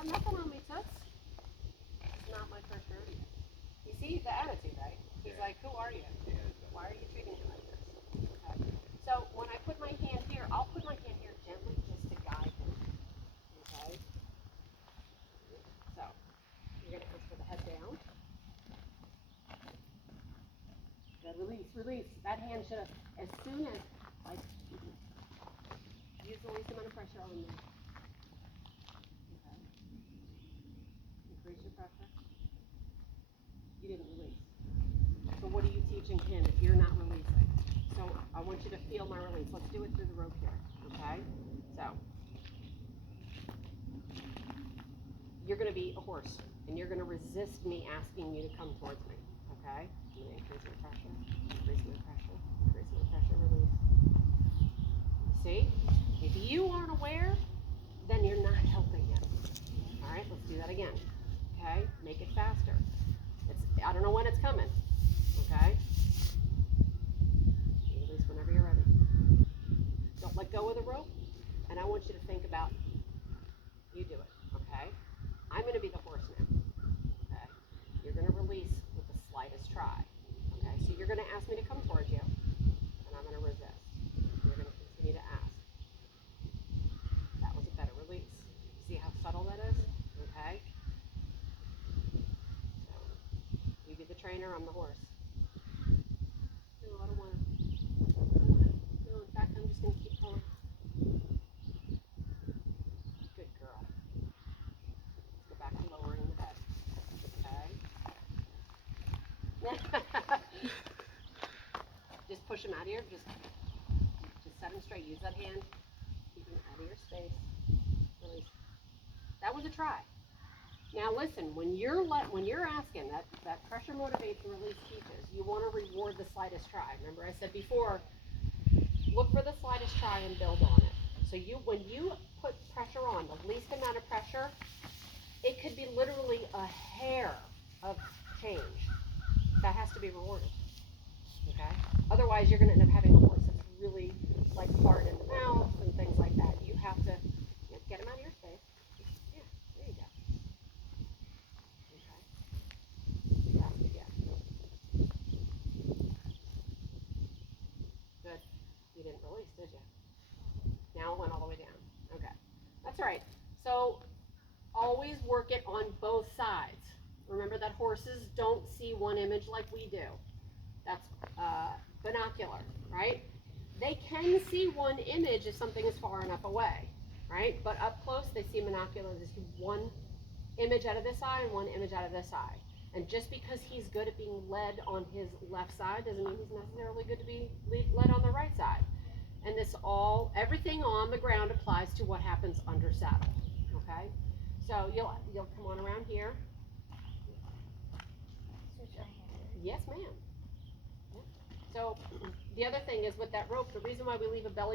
got nothing on me, Toots. It's not my pressure. You see the attitude, right? He's like, who are you? Why are you treating me like this? Okay. So when I put my hand here, I'll put my hand here gently just to guide him. Okay? So you're going to ask for the head down. Good, release, release. That hand should have, as soon as, like, use the least amount of pressure on there. Okay. Increase your pressure. You didn't release. So what are you teaching him if you're not releasing? So I want you to feel my release. Let's do it through the rope here, okay? So you're going to be a horse, and you're going to resist me asking you to come towards me, okay? I'm going to increase my pressure, increase my pressure, increase my pressure, release. See? If you aren't aware, then you're not helping him. All right, let's do that again, okay? Make it faster. I don't know when it's coming, okay? You release whenever you're ready. Don't let go of the rope, and I want you to think about, you do it, okay? I'm going to be the horse now, okay? You're going to release with the slightest try, okay? So you're going to ask me to come towards you, and I'm going to resist. You're going to continue to ask. That was a better release. See how subtle that is, okay? So, you be the trainer, I'm the horse. No, I don't want to. No, in fact, I'm just going to keep pulling. Good girl. Let's go back to lowering the head. Okay. Just push him out of here. Just set him straight. Use that hand. Keep him out of your space. Release. That was a try. Now listen, when you're asking, that pressure motivates and release teaches. You want to reward the slightest try. Remember I said before, look for the slightest try and build on it. So when you put pressure on, the least amount of pressure, it could be literally a hair of change. That has to be rewarded. Okay? Otherwise you're going to end up having a horse that's really like hard in the mouth and things like that. You have to get him out of your space. Yeah, there you go. Okay. You ask again. Good. You didn't release, did you? Now it went all the way down. Okay. That's all right. So always work it on both sides. Remember that horses don't see one image like we do. That's binocular, right? They can see one image if something is far enough away, right? But up close, they see monocular. They see one image out of this eye and one image out of this eye. And just because he's good at being led on his left side doesn't mean he's necessarily good to be led on the right side. And everything on the ground applies to what happens under saddle, okay? So you'll come on around here. Yes, ma'am. Yeah. So the other thing is with that rope, the reason why we leave a belly